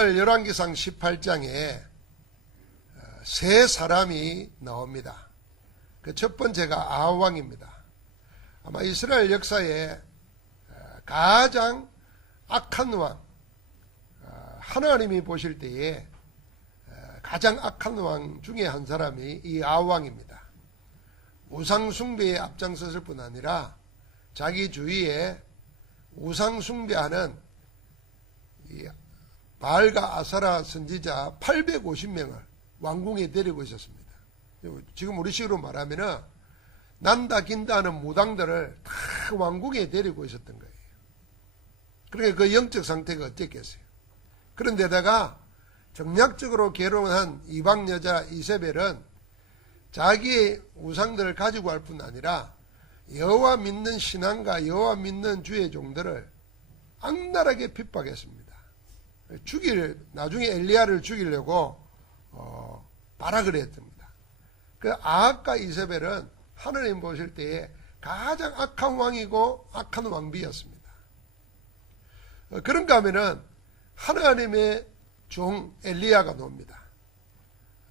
오늘 열왕기상 18장에 세 사람이 나옵니다. 그 첫 번째가 아왕입니다. 아마 이스라엘 역사에 어, 가장 악한 왕, 어, 하나님이 보실 때에 어, 가장 악한 왕 중에 한 사람이 이 아왕입니다. 우상숭배에 앞장섰을 뿐 아니라 자기 주위에 우상숭배하는 이 바알과 아사라 선지자 850명을 왕궁에 데리고 있었습니다. 지금 우리 식으로 말하면은 난다 긴다 하는 무당들을 다 왕궁에 데리고 있었던 거예요. 그러니까 그 영적 상태가 어땠겠어요. 그런데다가 정략적으로 결혼한 이방 여자 이세벨은 자기의 우상들을 가지고 할 뿐 아니라 여호와 믿는 신앙과 여호와 믿는 주의 종들을 악랄하게 핍박했습니다. 죽일 나중에 엘리야를 죽이려고 어, 발악을 했습니다. 그 아합과 이세벨은 하느님 보실 때에 가장 악한 왕이고 악한 왕비였습니다. 어, 그런가 하면은 하나님의 종 엘리야가 나옵니다.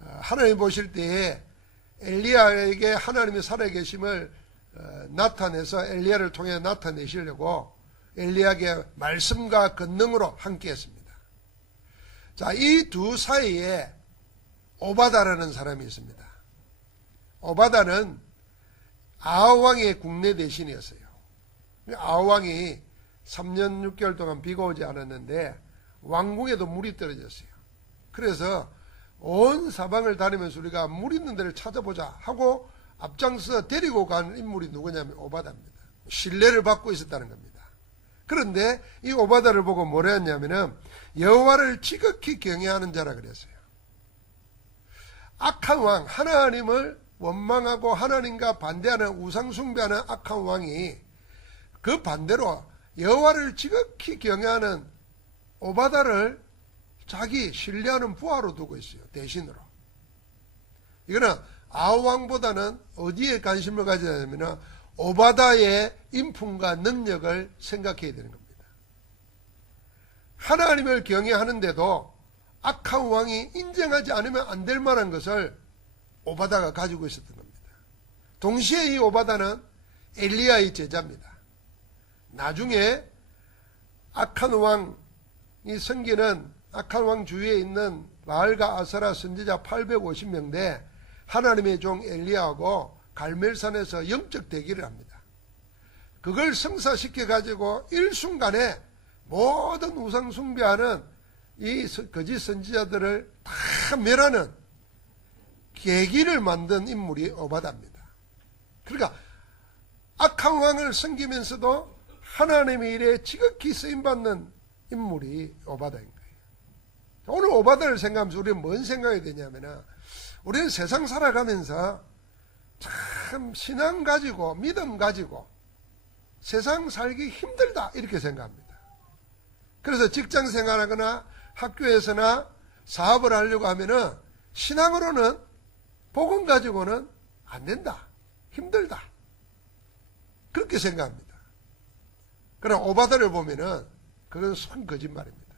어, 하나님 보실 때에 엘리야에게 하나님의 살아계심을 어, 나타내서 엘리야를 통해 나타내시려고 엘리야에게 말씀과 권능으로 함께했습니다. 자, 이 두 사이에 오바다라는 사람이 있습니다. 오바다는 아왕의 국내 대신이었어요. 아왕이 3년 6개월 동안 비가 오지 않았는데 왕궁에도 물이 떨어졌어요. 그래서 온 사방을 다니면서 우리가 물 있는 데를 찾아보자 하고 앞장서 데리고 간 인물이 누구냐면 오바다입니다. 신뢰를 받고 있었다는 겁니다. 그런데 이 오바다를 보고 뭐라 했냐면은 여호와를 지극히 경외하는 자라 그랬어요. 악한 왕 하나님을 원망하고 하나님과 반대하는 우상 숭배하는 악한 왕이 그 반대로 여호와를 지극히 경외하는 오바다를 자기 신뢰하는 부하로 두고 있어요. 대신으로. 이거는 아왕보다는 어디에 관심을 가져야 되냐면 오바다의 인품과 능력을 생각해야 되는 겁니다. 하나님을 경외하는데도 악한 왕이 인정하지 않으면 안 될 만한 것을 오바다가 가지고 있었던 겁니다. 동시에 이 오바다는 엘리야의 제자입니다. 나중에 악한 왕이 생기는 악한 왕 주위에 있는 마을과 아사라 선지자 850명대 하나님의 종 엘리야하고 갈멜산에서 영적 대기를 합니다. 그걸 성사시켜 가지고 일순간에 모든 우상 숭배하는 이 거짓 선지자들을 다 멸하는 계기를 만든 인물이 오바다입니다. 그러니까 악한 왕을 섬기면서도 하나님의 일에 지극히 쓰임받는 인물이 오바다인 거예요. 오늘 오바다를 생각하면서 우리는 뭔 생각이 되냐면 우리는 세상 살아가면서 참 신앙 가지고 믿음 가지고 세상 살기 힘들다 이렇게 생각합니다. 그래서 직장 생활하거나 학교에서나 사업을 하려고 하면은 신앙으로는 복음 가지고는 안 된다. 힘들다. 그렇게 생각합니다. 그러나 오바다를 보면은 그건 손 거짓말입니다.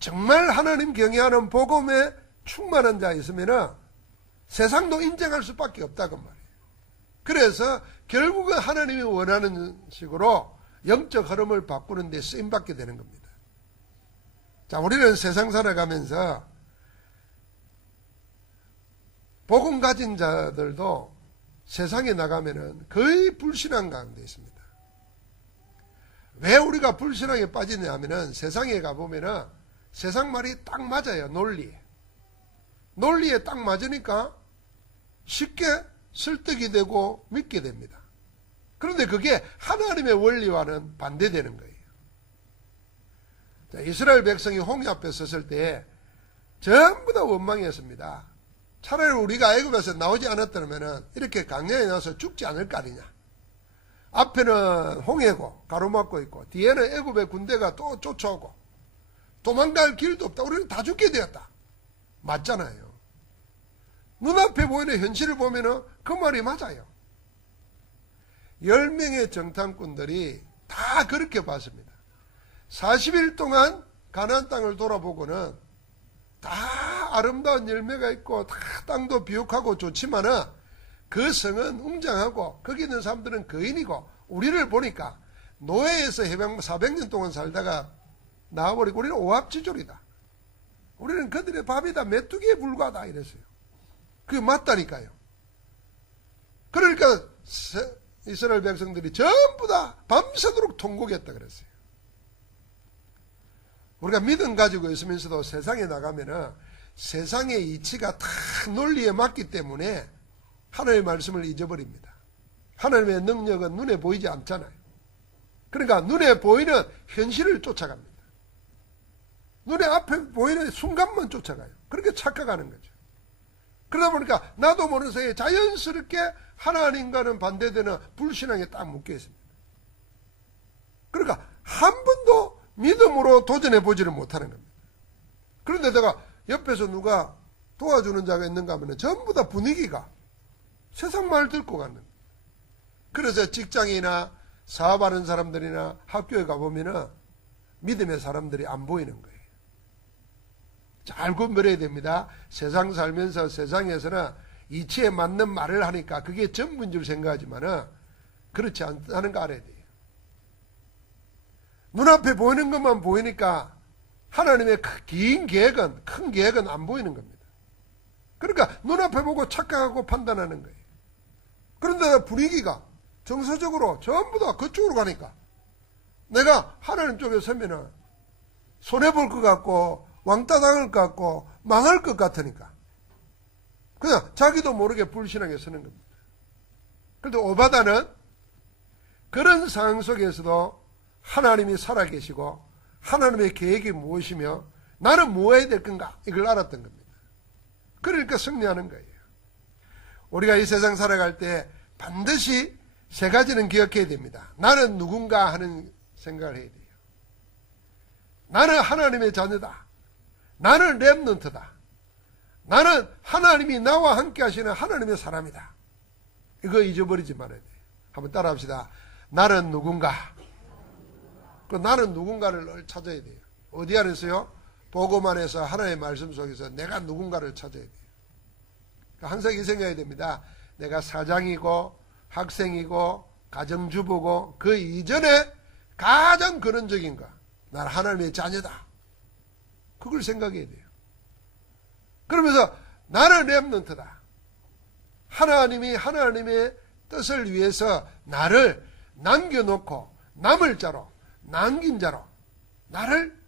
정말 하나님 경외하는 복음에 충만한 자 있으면은 세상도 인정할 수밖에 없다고 말이에요. 그래서 결국은 하나님이 원하는 식으로 영적 흐름을 바꾸는 데 쓰임받게 되는 겁니다. 자, 우리는 세상 살아가면서 복음 가진 자들도 세상에 나가면은 거의 불신앙 가운데 있습니다. 왜 우리가 불신앙에 빠지냐 하면은 세상에 가보면은 세상 말이 딱 맞아요, 논리에. 논리에 딱 맞으니까 쉽게 설득이 되고 믿게 됩니다. 그런데 그게 하나님의 원리와는 반대되는 거예요. 자, 이스라엘 백성이 홍해 앞에 섰을 때 전부 다 원망했습니다. 차라리 우리가 애굽에서 나오지 않았다면 이렇게 강야에 나서 죽지 않을 거 아니냐. 앞에는 홍해고 가로막고 있고 뒤에는 애굽의 군대가 또 쫓아오고 도망갈 길도 없다. 우리는 다 죽게 되었다. 맞잖아요. 눈앞에 보이는 현실을 보면은 그 말이 맞아요. 10명의 정탐꾼들이 다 그렇게 봤습니다. 40일 동안 가나안 땅을 돌아보고는 다 아름다운 열매가 있고 다 땅도 비옥하고 좋지만은 그 성은 웅장하고 거기 있는 사람들은 거인이고 우리를 보니까 노예에서 해방 400년 동안 살다가 나와버리고 우리는 오합지졸이다. 우리는 그들의 밥이다 메뚜기에 불과하다 이랬어요. 그게 맞다니까요. 그러니까 세- 이스라엘 백성들이 전부 다 밤새도록 통곡했다 그랬어요. 우리가 믿음 가지고 있으면서도 세상에 나가면은 세상의 이치가 다 논리에 맞기 때문에 하나님의 말씀을 잊어버립니다. 하나님의 능력은 눈에 보이지 않잖아요. 그러니까 눈에 보이는 현실을 쫓아갑니다. 눈에 앞에 보이는 순간만 쫓아가요. 그렇게 착각하는 거죠. 그러다 보니까 나도 모르는 사이에 자연스럽게 하나님과는 반대되는 불신앙에 딱 묶여 있습니다. 그러니까 한 번도 믿음으로 도전해 보지를 못하는 겁니다. 그런데 내가 옆에서 누가 도와주는 자가 있는가 하면 전부 다 분위기가 세상 말 듣고 가는. 그래서 직장이나 사업하는 사람들이나 학교에 가보면은 믿음의 사람들이 안 보이는 거예요. 잘 구별해야 됩니다. 세상 살면서 세상에서는 이치에 맞는 말을 하니까 그게 전부인 줄 생각하지만은 그렇지 않다는 거 알아야 돼요. 눈앞에 보이는 것만 보이니까 하나님의 크- 긴 계획은, 큰 계획은 안 보이는 겁니다. 그러니까 눈앞에 보고 착각하고 판단하는 거예요. 그런데 분위기가 정서적으로 전부 다 그쪽으로 가니까 내가 하나님 쪽에 서면은 손해볼 것 같고 왕따 것 같고 망할 것 같으니까 그냥 자기도 모르게 불신하게 서는 겁니다. 그런데 오바다는 그런 상황 속에서도 하나님이 살아계시고 하나님의 계획이 무엇이며 나는 뭐 해야 될 건가 이걸 알았던 겁니다. 그러니까 승리하는 거예요. 우리가 이 세상 살아갈 때 반드시 세 가지는 기억해야 됩니다. 나는 누군가 하는 생각을 해야 돼요. 나는 하나님의 자녀다. 나는 랩넌트다. 나는 하나님이 나와 함께 하시는 하나님의 사람이다. 이거 잊어버리지 말아야 돼요. 한번 따라 합시다. 나는 누군가. 그 나는 누군가를 늘 찾아야 돼요. 어디 안에서요? 보고만 해서 하나님의 말씀 속에서 내가 누군가를 찾아야 돼요. 항상 이 생각해야 됩니다. 내가 사장이고 학생이고 가정주부고 그 이전에 가장 근원적인 거. 난 하나님의 자녀다. 그걸 생각해야 돼요. 그러면서 나는 랩런트다. 하나님이 하나님의 뜻을 위해서 나를 남겨놓고 남을 자로 남긴 자로 나를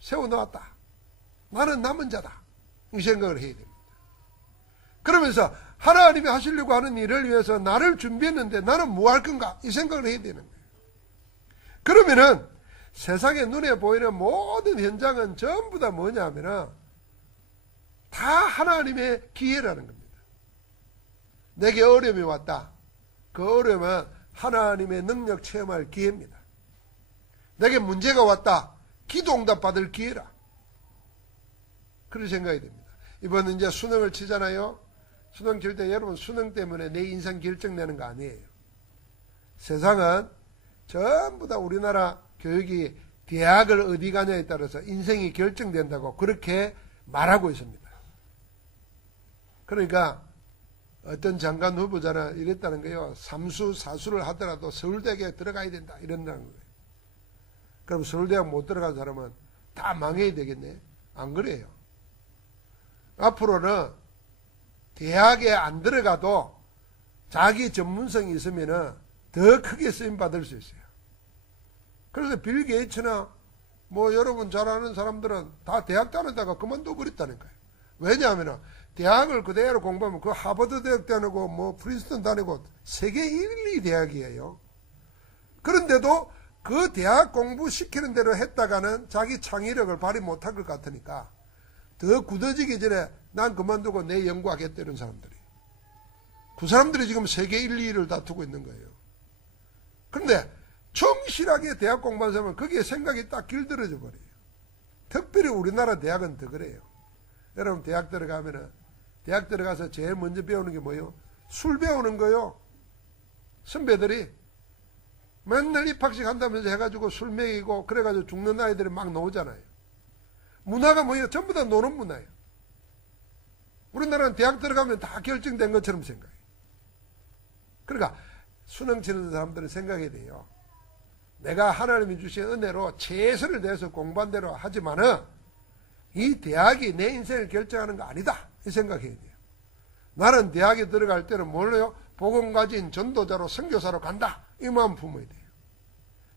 세워놓았다. 나는 남은 자다. 이 생각을 해야 됩니다. 그러면서 하나님이 하시려고 하는 일을 위해서 나를 준비했는데 나는 뭐 할 건가? 이 생각을 해야 되는 거예요. 그러면은 세상에 눈에 보이는 모든 현장은 전부 다 뭐냐 하면은 다 하나님의 기회라는 겁니다. 내게 어려움이 왔다. 그 어려움은 하나님의 능력 체험할 기회입니다. 내게 문제가 왔다. 기도 응답 받을 기회라. 그런 생각이 됩니다. 이번 이제 수능을 치잖아요. 수능 칠 때 여러분 수능 때문에 내 인생 결정내는 거 아니에요. 세상은 전부 다 우리나라 교육이 대학을 어디 가냐에 따라서 인생이 결정된다고 그렇게 말하고 있습니다. 그러니까 어떤 장관 후보자는 이랬다는 거예요. 삼수, 사수를 하더라도 서울대학에 들어가야 된다. 이런다는 거예요. 그럼 서울대학 못 들어간 사람은 다 망해야 되겠네. 안 그래요. 앞으로는 대학에 안 들어가도 자기 전문성이 있으면은 더 크게 쓰임 받을 수 있어요. 그래서 빌 게이츠나 뭐 여러분 잘 아는 사람들은 다 대학 다니다가 그만둬 버렸다니까요. 왜냐하면 대학을 그대로 공부하면 그 하버드 대학 다니고 뭐 프린스턴 다니고 세계 1, 2 대학이에요. 그런데도 그 대학 공부 시키는 대로 했다가는 자기 창의력을 발휘 못할 것 같으니까 더 굳어지기 전에 난 그만두고 내 연구하겠다는 사람들이. 그 사람들이 지금 세계 1, 2를 다투고 있는 거예요. 그런데 정실하게 대학 공부한 사람은 거기에 생각이 딱 길들어져 버려요. 특별히 우리나라 대학은 더 그래요. 여러분 대학 들어가면은 대학 들어가서 제일 먼저 배우는 게 뭐예요? 술 배우는 거요. 선배들이 맨날 입학식 한다면서 해가지고 술 먹이고 그래가지고 죽는 아이들이 막 나오잖아요. 문화가 뭐예요? 전부 다 노는 문화예요. 우리나라는 대학 들어가면 다 결정된 것처럼 생각해요. 그러니까 수능 치는 사람들은 생각해야 돼요. 내가 하나님이 주신 은혜로 최선을 다해서 공부한 대로 하지만은 이 대학이 내 인생을 결정하는 거 아니다. 이 생각해야 돼요. 나는 대학에 들어갈 때는 뭘로요? 복음 가진 전도자로 선교사로 간다. 이 마음 품어야 돼요.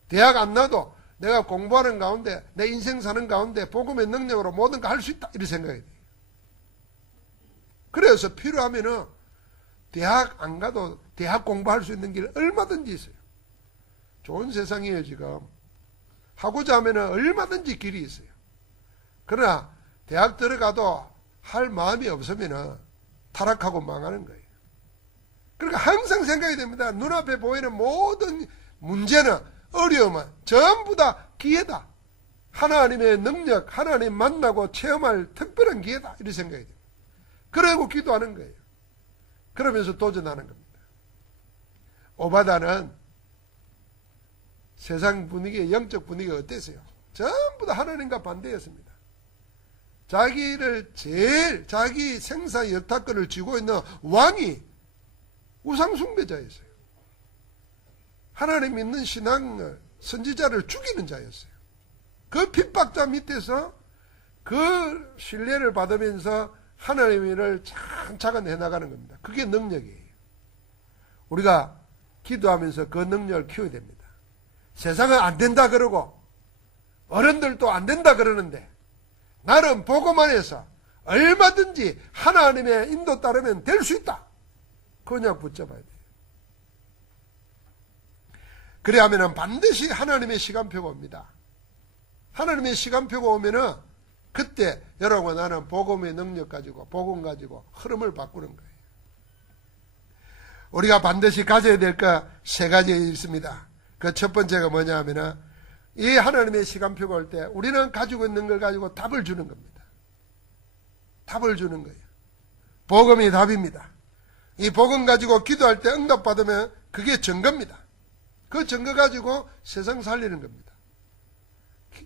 대학 안 나도 내가 공부하는 가운데 내 인생 사는 가운데 복음의 능력으로 모든 거할수 있다. 이렇게 생각해야 돼요. 그래서 필요하면은 대학 안 가도 대학 공부할 수 있는 길 얼마든지 있어요. 좋은 세상이에요, 지금. 하고자 하면은 얼마든지 길이 있어요. 그러나 대학 들어가도 할 마음이 없으면은 타락하고 망하는 거예요. 그러니까 항상 생각이 됩니다. 눈앞에 보이는 모든 문제는 어려움은 전부 다 기회다. 하나님의 능력, 하나님 만나고 체험할 특별한 기회다. 이렇게 생각이 됩니다. 그러고 기도하는 거예요. 그러면서 도전하는 겁니다. 오바다는 세상 분위기, 영적 분위기가 어땠어요? 전부 다 하나님과 반대였습니다. 자기를 제일 자기 생사 여타권을 쥐고 있는 왕이 우상숭배자였어요. 하나님 믿는 신앙 선지자를 죽이는 자였어요. 그 핍박자 밑에서 그 신뢰를 받으면서 하나님의 일을 차근차근 해나가는 겁니다. 그게 능력이에요. 우리가 기도하면서 그 능력을 키워야 됩니다. 세상은 안 된다 그러고 어른들도 안 된다 그러는데 나는 보고만 해서 얼마든지 하나님의 인도 따르면 될 수 있다. 그냥 붙잡아야 돼요. 그래야 하면 반드시 하나님의 시간표가 옵니다. 하나님의 시간표가 오면은 그때 여러분 나는 복음의 능력 가지고 복음 가지고 흐름을 바꾸는 거예요. 우리가 반드시 가져야 될거세 가지 있습니다. 그 첫 번째가 뭐냐 하면은 이 하나님의 시간표가 올 때 우리는 가지고 있는 걸 가지고 답을 주는 겁니다. 답을 주는 거예요. 복음이 답입니다. 이 복음 가지고 기도할 때 응답받으면 그게 증거입니다. 그 증거 가지고 세상 살리는 겁니다.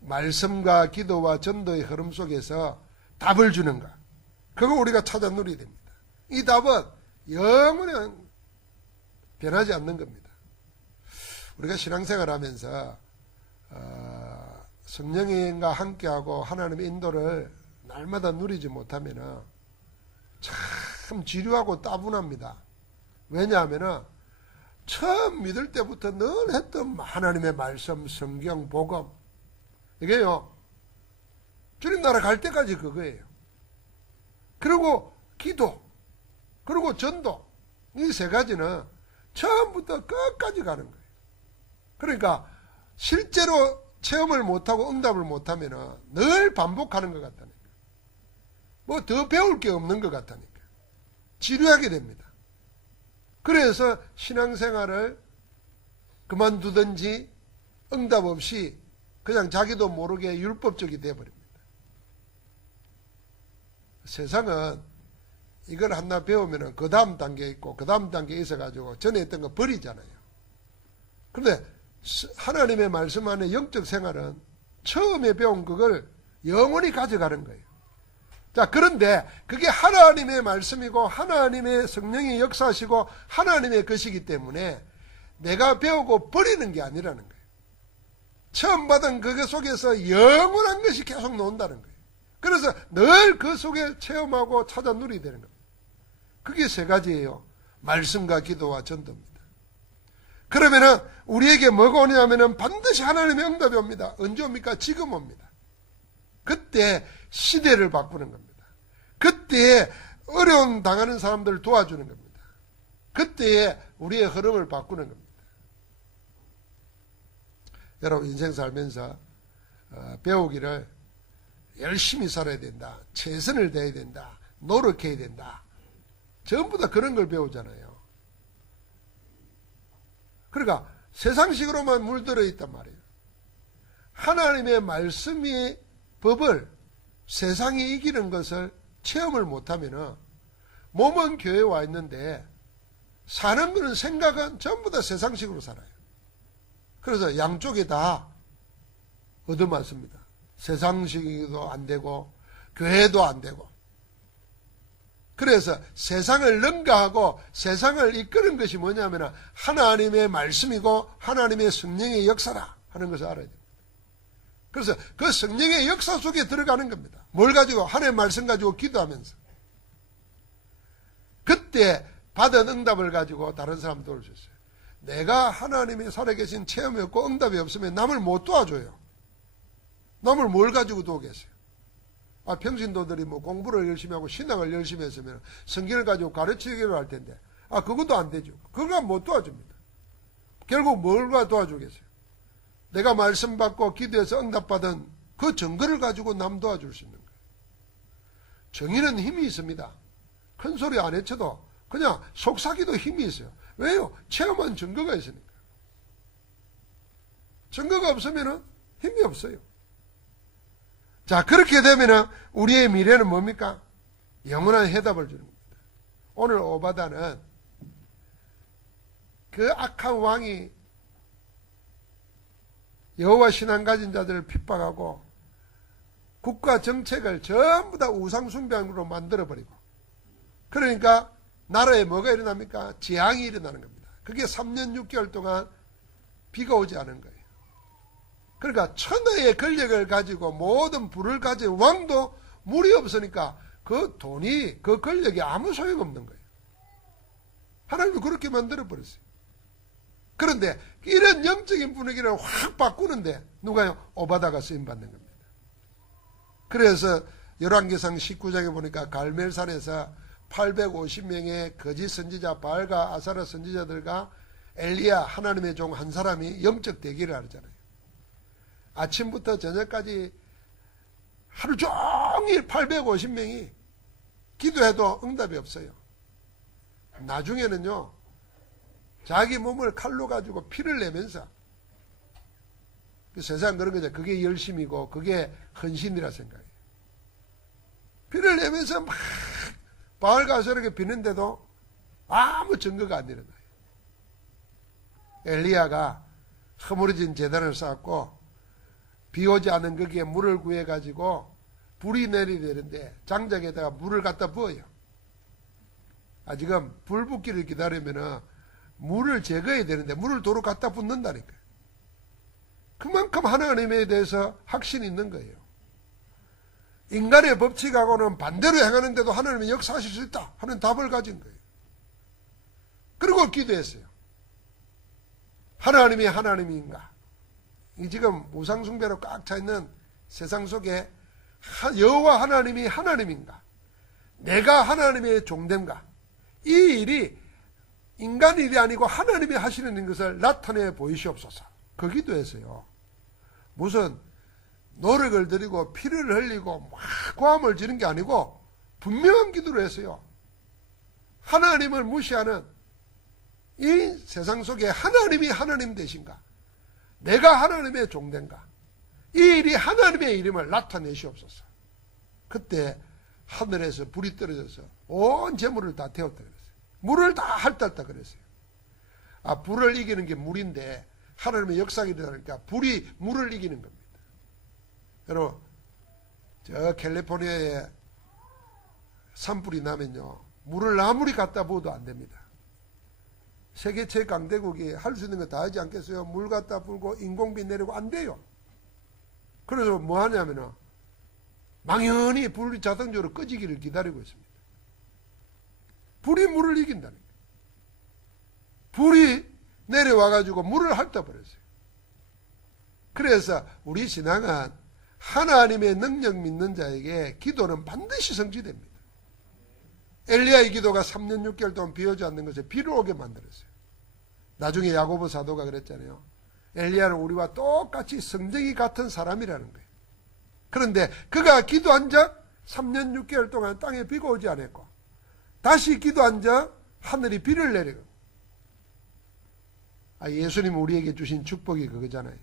말씀과 기도와 전도의 흐름 속에서 답을 주는 것. 그거 우리가 찾아 누려야 됩니다. 이 답은 영원히 변하지 않는 겁니다. 우리가 신앙생활 하면서 어, 성령님과 함께하고 하나님의 인도를 날마다 누리지 못하면 참 지루하고 따분합니다. 왜냐하면 처음 믿을 때부터 늘 했던 하나님의 말씀, 성경, 복음 이게요 주님 나라 갈 때까지 그거예요. 그리고 기도, 그리고 전도 이 세 가지는 처음부터 끝까지 가는 거예요. 그러니까 실제로 체험을 못하고 응답을 못하면 늘 반복하는 것 같다니까. 뭐 더 배울 게 없는 것 같다니까. 지루하게 됩니다. 그래서 신앙생활을 그만두든지 응답 없이 그냥 자기도 모르게 율법적이 되어버립니다. 세상은 이걸 하나 배우면 그 다음 단계에 있고 그 다음 단계에 있어 가지고 전에 했던 거 버리잖아요. 그런데 하나님의 말씀 안에 영적 생활은 처음에 배운 그걸 영원히 가져가는 거예요. 자, 그런데 그게 하나님의 말씀이고 하나님의 성령이 역사하시고 하나님의 것이기 때문에 내가 배우고 버리는 게 아니라는 거예요. 처음 받은 그것 속에서 영원한 것이 계속 나온다는 거예요. 그래서 늘 그 속에 체험하고 찾아 누리게 되는 겁니다. 그게 세 가지예요. 말씀과 기도와 전도입니다. 그러면은 우리에게 뭐가 오냐면은 반드시 하나님의 응답이 옵니다. 언제 옵니까? 지금 옵니다. 그때 시대를 바꾸는 겁니다. 그때 어려움 당하는 사람들을 도와주는 겁니다. 그때에 우리의 흐름을 바꾸는 겁니다. 여러분 인생 살면서 어, 배우기를 열심히 살아야 된다. 최선을 다해야 된다. 노력해야 된다. 전부 다 그런 걸 배우잖아요. 그러니까 세상식으로만 물들어 있단 말이에요. 하나님의 말씀이 법을 세상이 이기는 것을 체험을 못하면 몸은 교회에 와 있는데 사는 거는 생각은 전부 다 세상식으로 살아요. 그래서 양쪽에 다 얻어맞습니다. 세상식이도 안 되고 교회도 안 되고 그래서 세상을 능가하고 세상을 이끄는 것이 뭐냐면 하나님의 말씀이고 하나님의 성령의 역사라 하는 것을 알아야 됩니다. 그래서 그 성령의 역사 속에 들어가는 겁니다. 뭘 가지고 하나님의 말씀 가지고 기도하면서 그때 받은 응답을 가지고 다른 사람 도울 수 있어요. 내가 하나님이 살아계신 체험이 없고 응답이 없으면 남을 못 도와줘요. 남을 뭘 가지고 도우겠어요? 아, 평신도들이 뭐 공부를 열심히 하고 신앙을 열심히 했으면 성경을 가지고 가르치기로 할 텐데, 아, 그것도 안 되죠. 그거 못 도와줍니다. 결국 뭘가 도와주겠어요? 내가 말씀 받고 기도해서 응답받은 그 증거를 가지고 남 도와줄 수 있는 거예요. 정의는 힘이 있습니다. 큰 소리 안 해쳐도 그냥 속삭이도 힘이 있어요. 왜요? 체험한 증거가 있으니까. 증거가 없으면 힘이 없어요. 자, 그렇게 되면은 우리의 미래는 뭡니까? 영원한 해답을 주는 겁니다. 오늘 오바다는 그 악한 왕이 여호와 신앙 가진 자들을 핍박하고 국가 정책을 전부 다 우상 숭배으로 만들어 버리고 그러니까 나라에 뭐가 일어납니까? 재앙이 일어나는 겁니다. 그게 3년 6개월 동안 비가 오지 않은 거예요. 그러니까 천하의 권력을 가지고 모든 부를 가진 왕도 물이 없으니까 그 돈이 그 권력이 아무 소용없는 거예요. 하나님도 그렇게 만들어 버렸어요. 그런데 이런 영적인 분위기를 확 바꾸는데 누가요? 오바다가 쓰임 받는 겁니다. 그래서 열왕기상 19장에 보니까 갈멜산에서 850명의 거짓 선지자 바알과 아사라 선지자들과 엘리야 하나님의 종 한 사람이 영적 대기를 하잖아요. 아침부터 저녁까지 하루 종일 850명이 기도해도 응답이 없어요. 나중에는요, 자기 몸을 칼로 가지고 피를 내면서 그 세상 그런 거죠. 그게 열심이고 그게 헌신이라 생각해요. 피를 내면서 막 바알 가서렇게 비는데도 아무 증거가 안 일어나요. 엘리야가 허물어진 재단을 쌓았고 비 오지 않은 거기에 물을 구해 가지고 불이 내리되는데 장작에다가 물을 갖다 부어요. 아 지금 불 붙기를 기다리면은 물을 제거해야 되는데 물을 도로 갖다 붓는다니까. 그만큼 하나님에 대해서 확신이 있는 거예요. 인간의 법칙하고는 반대로 행하는데도 하나님이 역사하실 수 있다 하는 답을 가진 거예요. 그리고 기도했어요. 하나님이 하나님인가? 이 지금 우상숭배로 꽉 차 있는 세상 속에 여호와 하나님이 하나님인가? 내가 하나님의 종된가? 이 일이 인간 일이 아니고 하나님이 하시는 것을 나타내 보이시옵소서. 그 기도했어요. 무슨 노력을 들이고 피를 흘리고 막 고함을 지른 게 아니고 분명한 기도를 했어요. 하나님을 무시하는 이 세상 속에 하나님이 하나님 되신가? 내가 하나님의 종된가? 이 일이 하나님의 이름을 나타내시옵소서. 그때 하늘에서 불이 떨어져서 온 재물을 다 태웠다 그랬어요. 물을 다 핥았다 그랬어요. 아, 불을 이기는 게 물인데 하나님의 역사가 일어나니까 불이 물을 이기는 겁니다. 여러분, 저 캘리포니아에 산불이 나면요, 물을 아무리 갖다 부어도 안 됩니다. 세계 최강대국이 할 수 있는 거 다 하지 않겠어요? 물 갖다 불고 인공비 내리고 안 돼요. 그래서 뭐 하냐면은, 망연히 불이 자동적으로 꺼지기를 기다리고 있습니다. 불이 물을 이긴다는. 불이 내려와가지고 물을 핥아버렸어요. 그래서 우리 신앙은 하나님의 능력 믿는 자에게 기도는 반드시 성취됩니다. 엘리야의 기도가 3년 6개월 동안 비 오지 않는 것에 비를 오게 만들었어요. 나중에 야고보 사도가 그랬잖아요. 엘리야는 우리와 똑같이 성정이 같은 사람이라는 거예요. 그런데 그가 기도한 적 3년 6개월 동안 땅에 비가 오지 않았고 다시 기도한 적 하늘이 비를 내리고 아, 예수님 우리에게 주신 축복이 그거잖아요.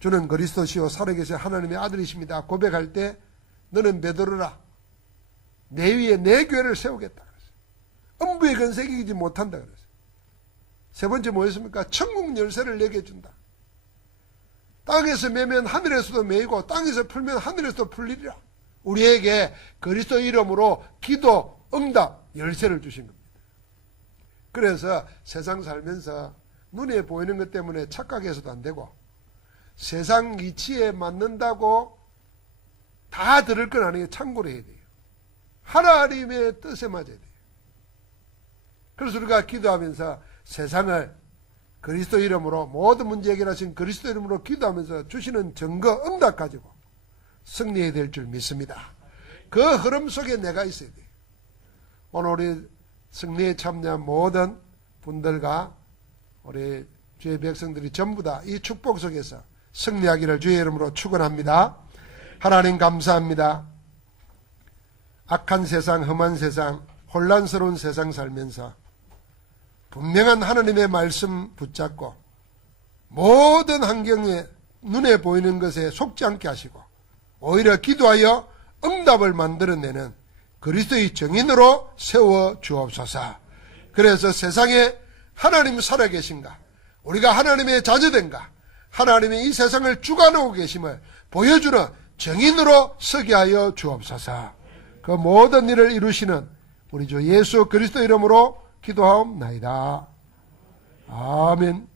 주는 그리스도시요 살아계신 하나님의 아들이십니다. 고백할 때 너는 베드로라 내 위에 내 교회를 세우겠다 그랬어요. 음부의 건색이 지 못한다 그랬어요. 세 번째 뭐였습니까? 천국 열쇠를 내게 준다. 땅에서 매면 하늘에서도 매이고 땅에서 풀면 하늘에서도 풀리리라. 우리에게 그리스도 이름으로 기도, 응답, 열쇠를 주신 겁니다. 그래서 세상 살면서 눈에 보이는 것 때문에 착각해서도 안 되고 세상 이치에 맞는다고 다 들을 건 아니에요. 참고로 해야 돼요. 하나님의 뜻에 맞아야 돼요. 그래서 우리가 기도하면서 세상을 그리스도 이름으로 모든 문제 해결하신 그리스도 이름으로 기도하면서 주시는 증거 응답 가지고 승리해야 될 줄 믿습니다. 그 흐름 속에 내가 있어야 돼요. 오늘 우리 승리에 참여한 모든 분들과 우리 주의 백성들이 전부 다 이 축복 속에서 승리하기를 주의 이름으로 축원합니다. 하나님 감사합니다. 악한 세상, 험한 세상, 혼란스러운 세상 살면서 분명한 하나님의 말씀 붙잡고 모든 환경에 눈에 보이는 것에 속지 않게 하시고 오히려 기도하여 응답을 만들어내는 그리스도의 정인으로 세워 주옵소서. 그래서 세상에 하나님 살아계신가? 우리가 하나님의 자녀된가? 하나님이 이 세상을 주관하고 계심을 보여주는 정인으로 서게 하여 주옵소서. 그 모든 일을 이루시는 우리 주 예수 그리스도 이름으로 기도하옵나이다. 아멘.